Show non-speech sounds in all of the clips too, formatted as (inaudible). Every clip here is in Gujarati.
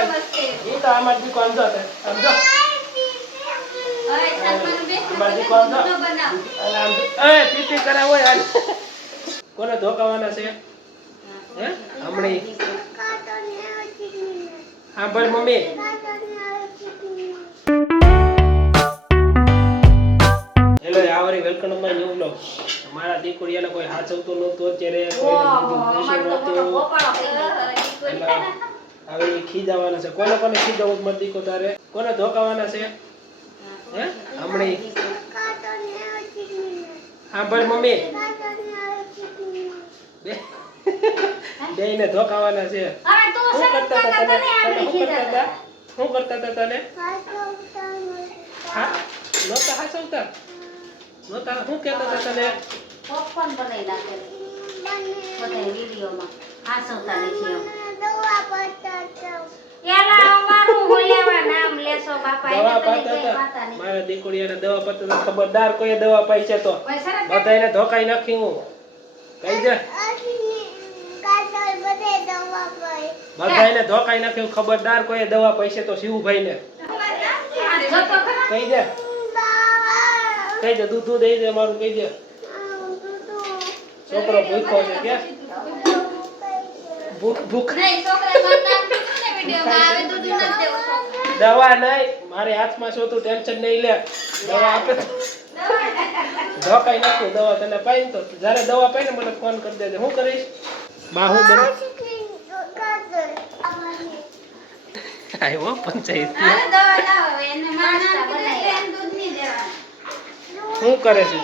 તો જો તે, જો. એ, કરાવો યાર. કોને ધોકાવાના છે? હે? હમણી. મમ્મી. હેલો આવરી વેલકમમાં ન્યુ બ્લોગ મારા દીકરીયાને કોઈ હાચવતું નહોતું અત્યારે કોઈ હવે એ ખીજાવાના છે. કોને કોને ખીજાવું મત દીકો તારે? કોને ધોકાવાના છે? હે? હમણી. હા ભાઈ મમ્મી. બે. ને ધોકાવાના છે. શું કરતા હતા તને? તને શું કરતા હતા? શું કરતા હતા તને? હા? નહોતા હાચવતા નહોતા? શું કહેતા હતા તને? પોપકોર્ન બનાવી નાખે બધા વિડીયોમાં. હાસવતા નથી એમ. કઈ મારા દવા ખબરદાર કોઈ દવા પાઈ છે તો. ઓય સરસ બધાને ધોકાઈ નાખી હું. કહી દે. બધાને ધોકાઈ નાખ્યું ખબરદાર કોઈ દવા પૈસે તો શિવભાઈ ને કહી દે. કઈ દે દૂધ દૂધ દઈ દે મારું કહી દે. છોકરો ભૂખો છે કે? ભૂખ ભૂખ. નહીં આવે? તો દેવું દવા નહીં મારે હાથમાં છો તું ટેન્શન નહીં લે. દવા આપે. ધોકાઈ નાખું દવા તને પાઈ તો. જ્યારે દવા પાઈ ને મને ફોન કરી દેજે. હું કરીશ? બા હું બને આવ્યો પંચાયત. શું કરે છે?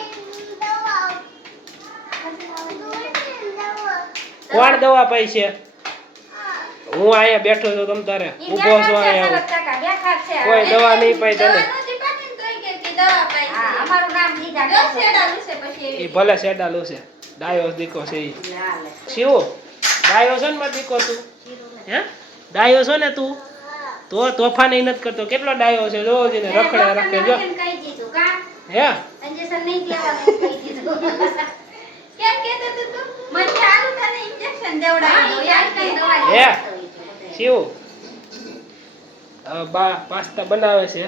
કોણ દવા પાઈ છે? હું અહીંયા બેઠો છું તમ તારે. ઊભો છું અહીંયા. કોઈ દવા નહીં પાઈ તને? હા, અમારું નામ લીધા છે. એ ભલે સેડાલું છે ડાયો દીકો છે ઈ. શિવો ડાયો છે ને મારો દીકો તું? હે? ડાયો છો ને તું? તો તોફાન એ નથી કરતો. કેટલો ડાયો છે? જોવો ને રખડે રાખે જો? હે? ઇન્જેક્શન નહીં દેવાનું કહી દીધું. (laughs) મને સારું તને injection દેવડાવી દઉં. યાદ કઈ દવા હે? શિવ. બા પાસ્તા બનાવે છે.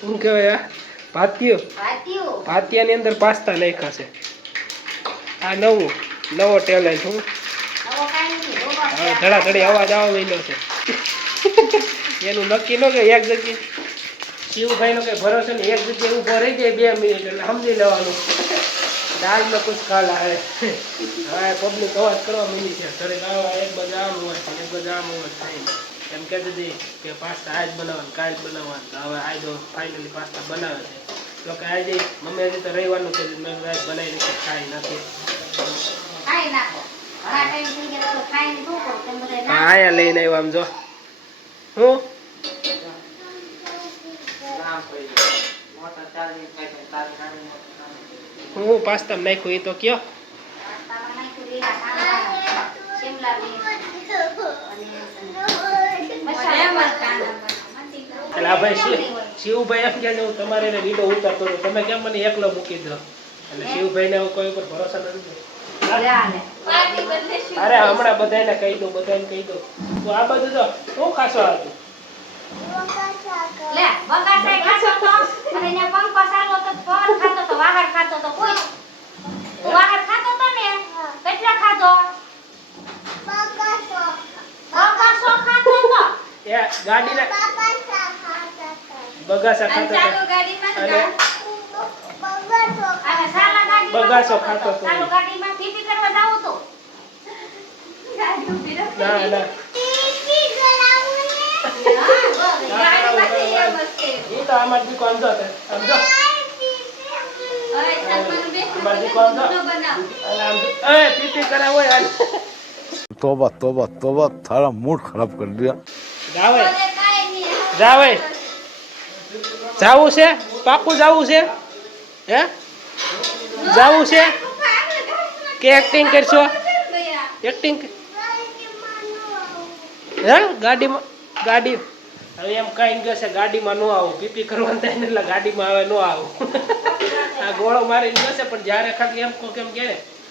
શું કહેવાય આ? ભાતિયો. ભાતિયું. ભાતિયાની અંદર પાસ્તા નાખ્યા છે. આ નવું નવો ટેલેન્ટ હું. હવે ધડાધડી અવાજ આવવા માંડ્યો છે. એનું નક્કી ન કે એક જગ્યાએ. શિવભાઈનો કઈ ભરોસો ને એક જગ્યાએ ઊભો રહી જાય બે મિનિટ એટલે સમજી લેવાનું. દાલ મેં કુછ ખાલ આવે હવે પબ્લિક અવાજ કરવા માંડી છે. ઘરે આવા એક બધા આમ હોય છે એક બધા આમ હોય થાય એમ કહેતી હતી કે પાસ્તા આજ બનાવવાનું કાલ બનાવવાનું. તો હવે આજ ફાઇનલી પાસ્તા બનાવે છે. તો કે આજે મમ્મી હજી તો રવિવારનું કીધું મેં આજ બનાવી નથી ખાઈ નથી હા આયા લઈને આવ્યો આમ જો. હું પાસ્તા નાખ્યું, એ તો કયો. એટલે આ ભાઈ શિવ શિવભાઈ એમ કહે હું તમારે એને ઉતારતો હતો. તમે કેમ મને એકલો મૂકી દો એટલે શિવભાઈને હવે કોઈ ઉપર ભરોસા નથી અરે હમણાં બધાને કહી દઉં બધાને કહી દઉં. તું આ બધું તો ખાશો આ તું લે, બગાસાય ખાતો તો, અને એને પંખો ચાલુ હતો તો પવન ખાતો તો, વાહર ખાતો તો, પૂછ. તું વાહર ખાતો તો ને? કેટલા ખાધો? બગાસો ખાતો તો. એ ગાડીને બગાસા ખાતો હતો? અને બગાસો ખાતો તો. ચાલુ ગાડીમાં પીપી કરવા જાવું તો. ના ના. એ તો આમાં દીકો આમ જો તે, આમ જો હવે સલમાન બેસને આમાં દીકો કીધું આમ જાવે. જાવે. જાવું છે? પાકું જાવું છે? હે? જાવું છે? કે એક્ટિંગ કરશો? એક્ટિંગ હે? ગાડીમાં ગાડી હવે એમ કઈ ગયો છે ગાડીમાં ન આવું. પીપી કરવાનું થાય એટલે ગાડીમાં આવે ન આવું. (laughs) આ ગોળો મારી ગયો છે પણ જ્યારે ખાલી એમ કહો કેમ કે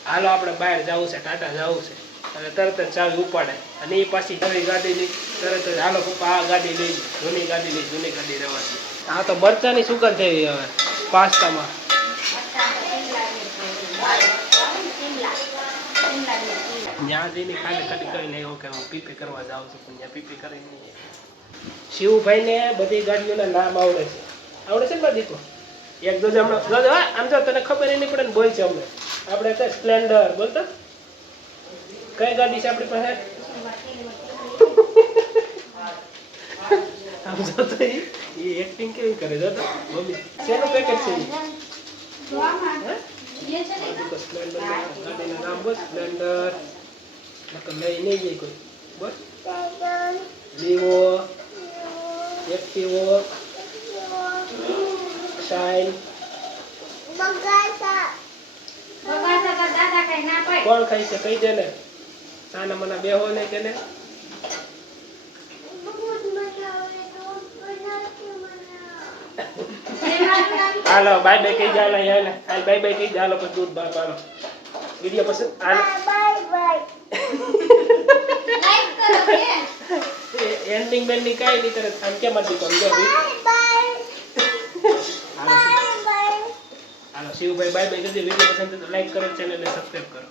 હાલો આપણે બહાર જવું છે ટાટા જવું છે. અને તરત જ ચાવી ઉપાડે. અને એ પાછી નવી ગાડી લઈ તરત જ હાલો પપ્પા આ ગાડી લઈ જૂની ગાડી લઈ જૂની ગાડી રહેવાની. આ તો મરચાની સુગંધ થઈ હવે પાસ્તામાં. ત્યાં જઈને ખાલી ખાલી કરીને એવું કે હું પીપી કરવા જાઉં છું પણ ત્યાં પીપી કરી નહીં. શિવભાઈને બધી ગાડીઓના નામ આવડે છે. આવડે છે ને તો? એક હમણાં. જો જો, હા, આમ જો તને ખબર નહીં પડે ને બોલ છે અમને. આપણે સ્પ્લેન્ડર બોલતો? કઈ ગાડી છે આપણી પાસે? આમ જો તો ઈ ઈ એક્ટિંગ કેવી કરે જો તો? મમ્મી શેનું પેકેટ છે સ્પ્લેન્ડર ગાડીનું નામ બોલ સ્પ્લેન્ડર નકર લઈ નહીં ગઈ કોઈ. બોલ. લીવો એક્ટિવો શાઇન બગાસા. તો દાદા કઈ ના પાડે. કોણ ખાય છે? કઈ દે ને. સાના મના બેહો ને કે ને? હાલો બાય બાય કહી જાલો યાર હાલ બાય બાય કહી જાલો પછી દૂધ બાર પાલો વિડિયો પસંદ? હાલ. લાઈક કરો કે? એન્ડિંગ બેન્ડિંગ કાઈ નહીં તરત આમ કેમ હતી તો સમજો હાલો હાલો શિવભાઈ બાય બાય કરી વિડિયો વીડિયો પસંદ તો લાઈક કરો ચેનલને સબસ્ક્રાઇબ કરો.